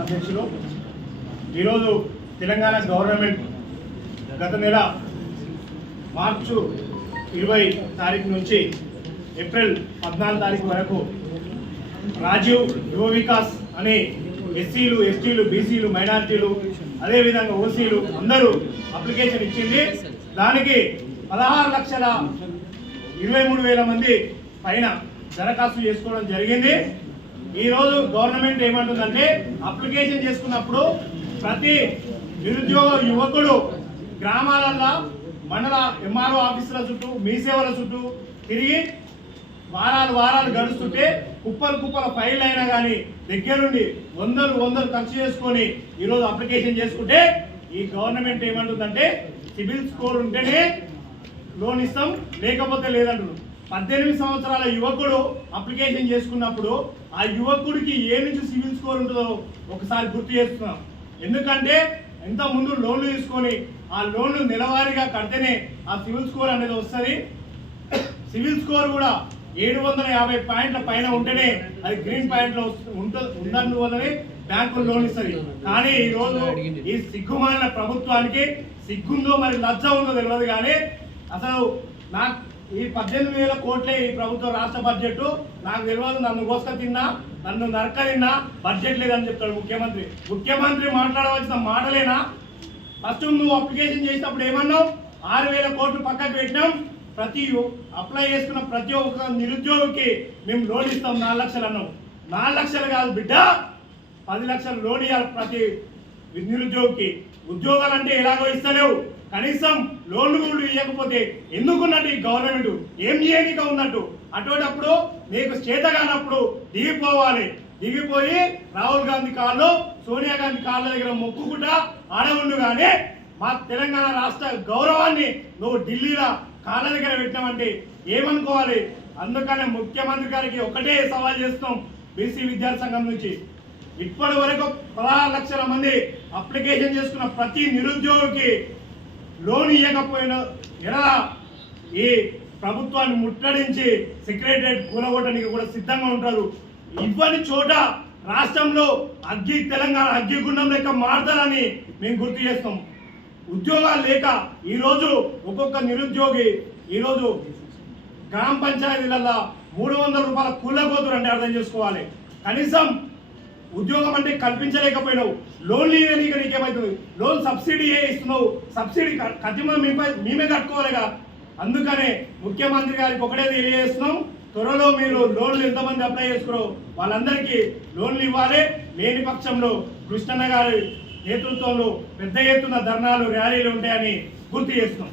అధ్యక్షులు. ఈరోజు తెలంగాణ గవర్నమెంట్ గత నెల మార్చు ఇరవై తారీఖు నుంచి ఏప్రిల్ పద్నాలుగు తారీఖు వరకు రాజీవ్ యువ వికాస్ అనే ఎస్సీలు ఎస్టీలు బీసీలు మైనార్టీలు అదేవిధంగా ఓసీలు అందరూ అప్లికేషన్ ఇచ్చింది. దానికి పదహారు లక్షల ఇరవై మూడు వేల మంది పైన దరఖాస్తు చేసుకోవడం జరిగింది. ఈరోజు గవర్నమెంట్ ఏమంటుందంటే అప్లికేషన్ చేసుకున్నప్పుడు ప్రతి నిరుద్యోగ యువకుడు గ్రామాలల్లో మండల ఎంఆర్ఓ ఆఫీసుల చుట్టూ మీ సేవల చుట్టూ తిరిగి వారాలు వారాలు గడుస్తుంటే కుప్పలు కుప్పల ఫైల్ అయినా కానీ దగ్గరుండి వందలు వందలు ఖర్చు చేసుకొని ఈరోజు అప్లికేషన్ చేసుకుంటే ఈ గవర్నమెంట్ ఏమంటుందంటే సిబిల్ స్కోర్ ఉంటేనే లోన్ ఇస్తాం లేకపోతే లేదంటున్నాం పద్దెనిమిది సంవత్సరాల యువకుడు అప్లికేషన్ చేసుకున్నప్పుడు ఆ యువకుడికి ఏ నుంచి సివిల్ స్కోర్ ఉంటుందో ఒకసారి గుర్తు చేస్తున్నాం. ఎందుకంటే ఎంత ముందు లోన్లు తీసుకొని ఆ లోన్లు నెలవారీగా కడితేనే ఆ సివిల్ స్కోర్ అనేది వస్తుంది. సివిల్ స్కోర్ కూడా ఏడు వందల యాభై పాయింట్ల పైన ఉంటేనే అది గ్రీన్ పాయింట్లో ఉంటుంది బ్యాంకులు లోన్ ఇస్తుంది. కానీ ఈ రోజు ఈ సిగ్గుమాలిన ప్రభుత్వానికి సిగ్గుందో మరి లజ్జ ఉందో తెలియదు కానీ అసలు నాకు ఈ పద్దెనిమిది వేల కోట్లే ఈ ప్రభుత్వ రాష్ట్ర బడ్జెట్ నాకు తెలియదు నన్ను కోసుక తిన్నా నన్ను నరక తిన్నా బడ్జెట్ లేదని చెప్తాడు ముఖ్యమంత్రి. ముఖ్యమంత్రి మాట్లాడవలసిన మాటలేనా? ఫస్ట్ నువ్వు అప్లికేషన్ చేసినప్పుడు ఏమన్నావు? ఆరు వేల కోట్లు పక్కకు పెట్టినాం. ప్రతి అప్లై చేసుకున్న ప్రతి ఒక్క నిరుద్యోగికి మేము లోన్ ఇస్తాం నాలుగు లక్షలు అన్నాం నాలుగు లక్షలు కాదు బిడ్డ! పది లక్షలు లోన్ ఇవ్వాలి ప్రతి నిరుద్యోగికి ఉద్యోగాలు అంటే ఎలాగో ఇస్తలేవు. కనీసం లోన్లు కూడా ఇవ్వకపోతే ఎందుకున్నట్టు ఈ గవర్నమెంట్? ఏం చేయనిక ఉన్నట్టు? అటువంటిప్పుడు నీకు చేత కానప్పుడు దిగిపోవాలి. దిగిపోయి రాహుల్ గాంధీ కాళ్ళు సోనియా గాంధీ కాళ్ళ దగ్గర మొక్కుకుంటా ఆడవుండు కానీ మా తెలంగాణ రాష్ట్ర గౌరవాన్ని నువ్వు ఢిల్లీలో కాళ్ళ దగ్గర పెట్టినామంటే ఏమనుకోవాలి? అందుకనే ముఖ్యమంత్రి గారికి ఒకటే సవాల్ చేస్తున్నాం బీసీ విద్యార్థి సంఘం నుంచి. ఇప్పటి వరకు పదహారు లక్షల మంది అప్లికేషన్ చేసుకున్న ప్రతి నిరుద్యోగికి లోన్ ఇవ్వకపోయిన ఎలా ఈ ప్రభుత్వాన్ని ముట్టడించి సెక్రటరేట్ కూలగొట్టడానికి కూడా సిద్ధంగా ఉంటారు. ఇవ్వని చోట రాష్ట్రంలో అగ్గి తెలంగాణ అగ్గి గుండం లెక్క మారుతారని మేము గుర్తు చేస్తాం. ఉద్యోగాలు లేక ఈరోజు ఒక్కొక్క నిరుద్యోగి ఈరోజు గ్రామ పంచాయతీలలో మూడు వందల రూపాయల కూలగోతురు అంటే అర్థం చేసుకోవాలి. కనీసం ఉద్యోగం అంటే కల్పించలేకపోయినావు. లోన్లు ఇక నీకేమవుతుంది లోన్ సబ్సిడీ ఏ ఇస్తున్నావు? సబ్సిడీ ఖచ్చితంగా మేమే మేమే కట్టుకోవాలిగా. అందుకనే ముఖ్యమంత్రి గారికి ఒకటే తెలియజేస్తున్నాం. త్వరలో మీరు లోన్లు ఎంతమంది అప్లై చేసుకున్నారో వాళ్ళందరికీ లోన్లు ఇవ్వాలి. లేని పక్షంలో కృష్ణన్న గారి నేతృత్వంలో పెద్ద ఎత్తున ధర్నాలు ర్యాలీలు ఉంటాయని గుర్తు చేస్తున్నాం.